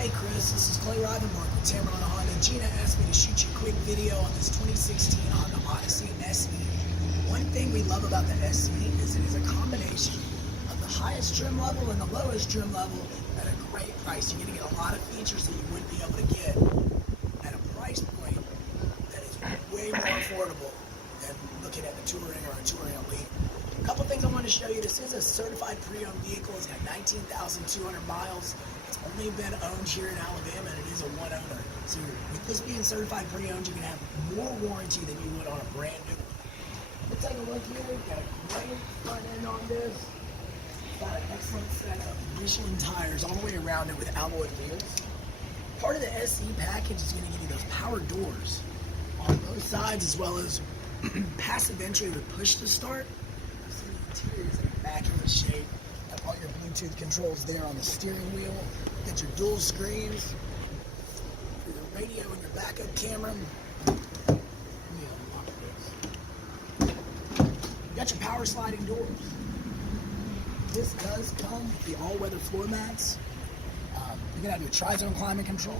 Hey Chris, this is Rivenbark with Tameron Honda. Gina asked me to shoot you a quick video on this 2016 Honda Odyssey SE. One thing we love about the SE is it is a combination of the highest trim level and the lowest trim level at a great price. You're going to get a lot of features that you wouldn't be able to get at a price point that is way more affordable than looking at the Touring or a Touring Elite. A couple things I want to show you. This is a certified pre-owned vehicle. It's got 19,200 miles. It's only been owned here in Alabama, and it is a one owner. So with this being certified pre-owned, you're going to have more warranty than you would on a brand new one. Let's take a look here. We've got a great front end on this. It's got an excellent set of Michelin tires all the way around it with alloy wheels. Part of the SE package is going to give you those power doors on both sides, as well as passive entry with push to start. Interior is in immaculate shape. Got all your Bluetooth controls there on the steering wheel. Got your dual screens. For your radio and your backup camera. You got your power sliding doors. This does come with the all-weather floor mats. You're gonna have your tri-zone climate control.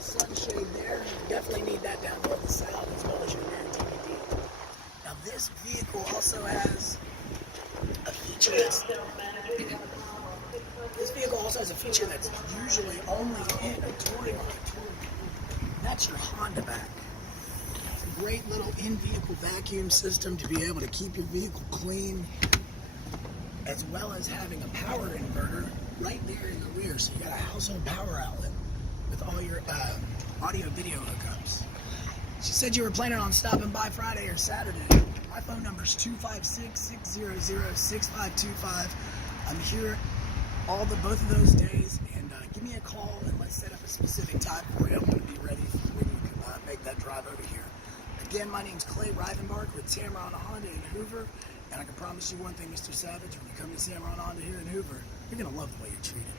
Sunshade there. You definitely need that down below the saddle as well as your rear DVD. Now this vehicle also has a feature that's usually only in a Touring or a Touring. That's your Honda vac. It's a great little in-vehicle vacuum system to be able to keep your vehicle clean, as well as having a power inverter right there in the rear. So you got a household power outlet with all your audio video hookups. She said you were planning on stopping by Friday or Saturday. My phone number is 256-600-6525. I'm here both of those days, and give me a call and let's set up a specific time for you. I want to be ready when you can make that drive over here. Again, my name's Rivenbark with Tameron Honda in Hoover, and I can promise you one thing, Mr. Savage, when you come to Tameron Honda here in Hoover, you're going to love the way you're treated.